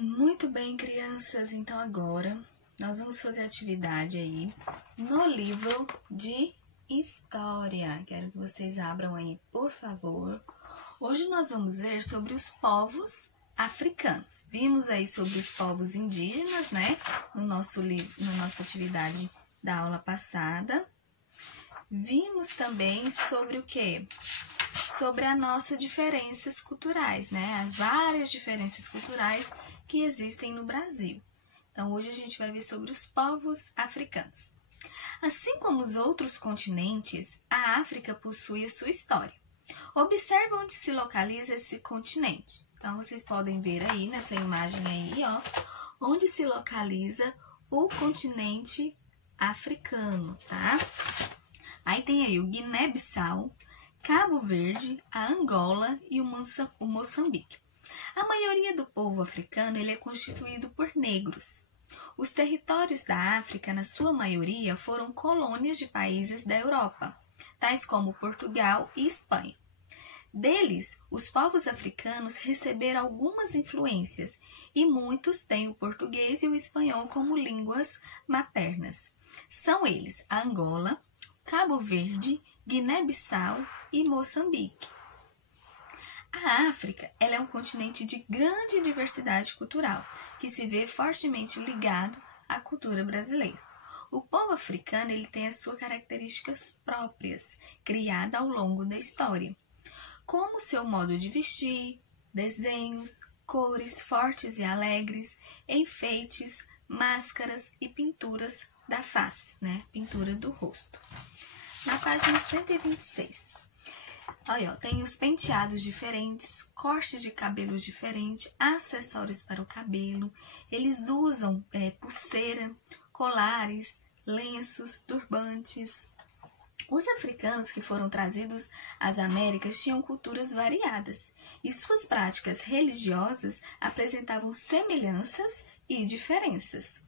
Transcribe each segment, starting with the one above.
Muito bem, crianças, então agora nós vamos fazer atividade aí no livro de História. Quero que vocês abram aí, por favor. Hoje nós vamos ver sobre os povos africanos. Vimos aí sobre os povos indígenas, né? No nosso livro, na nossa atividade da aula passada. Vimos também sobre o quê? Sobre as nossas diferenças culturais, né? As várias diferenças culturais que existem no Brasil. Então, hoje a gente vai ver sobre os povos africanos. Assim como os outros continentes, a África possui a sua história. Observe onde se localiza esse continente. Então, vocês podem ver aí nessa imagem aí, ó, onde se localiza o continente africano, tá? Aí tem aí o Guiné-Bissau, Cabo Verde, a Angola e o Moçambique. A maioria do povo africano ele é constituído por negros. Os territórios da África, na sua maioria, foram colônias de países da Europa, tais como Portugal e Espanha. Deles, os povos africanos receberam algumas influências e muitos têm o português e o espanhol como línguas maternas. São eles a Angola, Cabo Verde, Guiné-Bissau e Moçambique. A África ela é um continente de grande diversidade cultural, que se vê fortemente ligado à cultura brasileira. O povo africano ele tem as suas características próprias, criadas ao longo da história, como seu modo de vestir, desenhos, cores fortes e alegres, enfeites, máscaras e pinturas da face, né? Pintura do rosto. Na página 126. Olha, ó, tem os penteados diferentes, cortes de cabelos diferentes, acessórios para o cabelo. Eles usam pulseira, colares, lenços, turbantes. Os africanos que foram trazidos às Américas tinham culturas variadas e suas práticas religiosas apresentavam semelhanças e diferenças.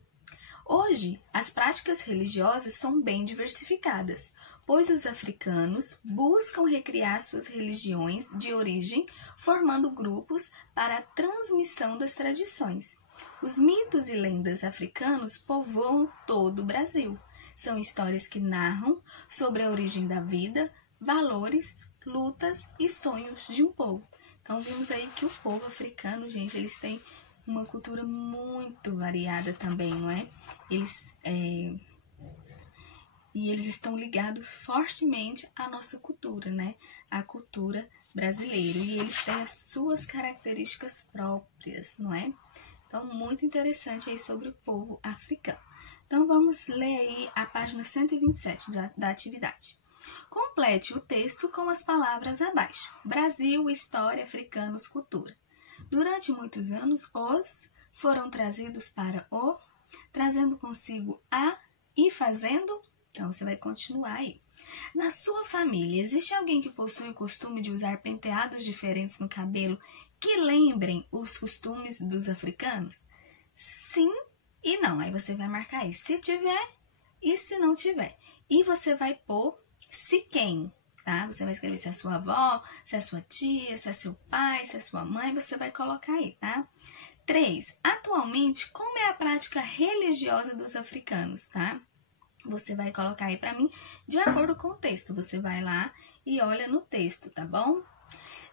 Hoje, as práticas religiosas são bem diversificadas, pois os africanos buscam recriar suas religiões de origem, formando grupos para a transmissão das tradições. Os mitos e lendas africanos povoam todo o Brasil. São histórias que narram sobre a origem da vida, valores, lutas e sonhos de um povo. Então, vimos aí que o povo africano, gente, eles têm uma cultura muito variada também, não é? E eles estão ligados fortemente à nossa cultura, né? À cultura brasileira. E eles têm as suas características próprias, não é? Então, muito interessante aí sobre o povo africano. Então, vamos ler aí a página 127 da atividade. Complete o texto com as palavras abaixo. Brasil, história, africanos, cultura. Durante muitos anos, os foram trazidos para o, trazendo consigo a e fazendo. Então, você vai continuar aí. Na sua família, existe alguém que possui o costume de usar penteados diferentes no cabelo que lembrem os costumes dos africanos? Sim e não. Aí você vai marcar aí se tiver e se não tiver. E você vai pôr se quem, tá? Você vai escrever se é sua avó, se é sua tia, se é seu pai, se é sua mãe. Você vai colocar aí, tá? 3. Atualmente, como é a prática religiosa dos africanos, tá? Você vai colocar aí para mim de acordo com o texto. Você vai lá e olha no texto, tá bom?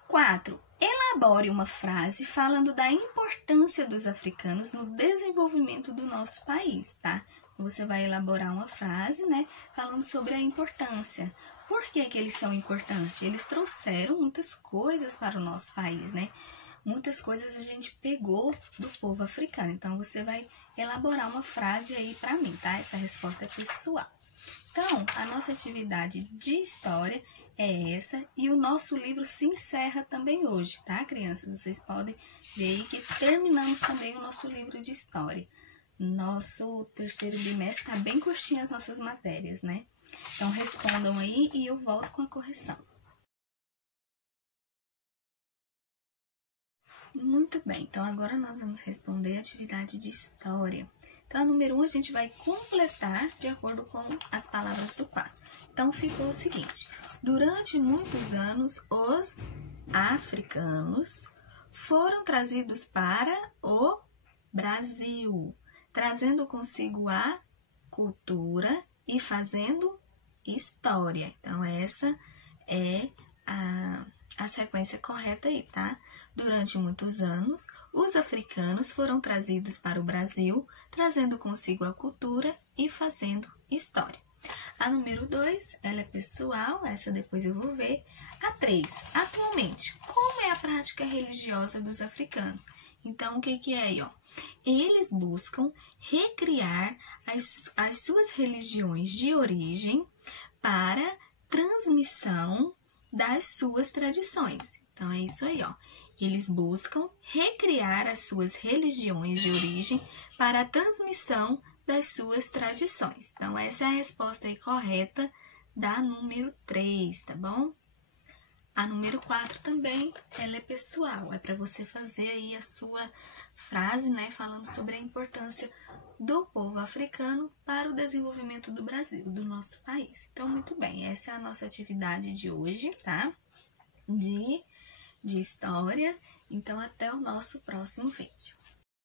4. Elabore uma frase falando da importância dos africanos no desenvolvimento do nosso país, tá? Você vai elaborar uma frase, né, falando sobre a importância. Por que que eles são importantes? Eles trouxeram muitas coisas para o nosso país, né? Muitas coisas a gente pegou do povo africano. Então, você vai elaborar uma frase aí para mim, tá? Essa resposta é pessoal. Então, a nossa atividade de história é essa e o nosso livro se encerra também hoje, tá, crianças? Vocês podem ver aí que terminamos também o nosso livro de história. Nosso terceiro bimestre tá bem curtinho as nossas matérias, né? Então, respondam aí e eu volto com a correção. Muito bem, então agora nós vamos responder a atividade de história. Então, a número 1 a gente vai completar de acordo com as palavras do quadro. Então, ficou o seguinte: durante muitos anos, os africanos foram trazidos para o Brasil, trazendo consigo a cultura e fazendo história. Então, essa é a sequência correta aí, tá? Durante muitos anos, os africanos foram trazidos para o Brasil, trazendo consigo a cultura e fazendo história. A número 2, ela é pessoal, essa depois eu vou ver. A 3, atualmente, como é a prática religiosa dos africanos? Então, o que é aí, ó? Eles buscam recriar as suas religiões de origem para transmissão das suas tradições. Então, é isso aí, ó. Eles buscam recriar as suas religiões de origem para a transmissão das suas tradições. Então, essa é a resposta aí correta da número 3, tá bom? A número 4 também, ela é pessoal. É para você fazer aí a sua frase, né, falando sobre a importância do povo africano para o desenvolvimento do Brasil, do nosso país. Então, muito bem, essa é a nossa atividade de hoje, tá? De história. Então, até o nosso próximo vídeo.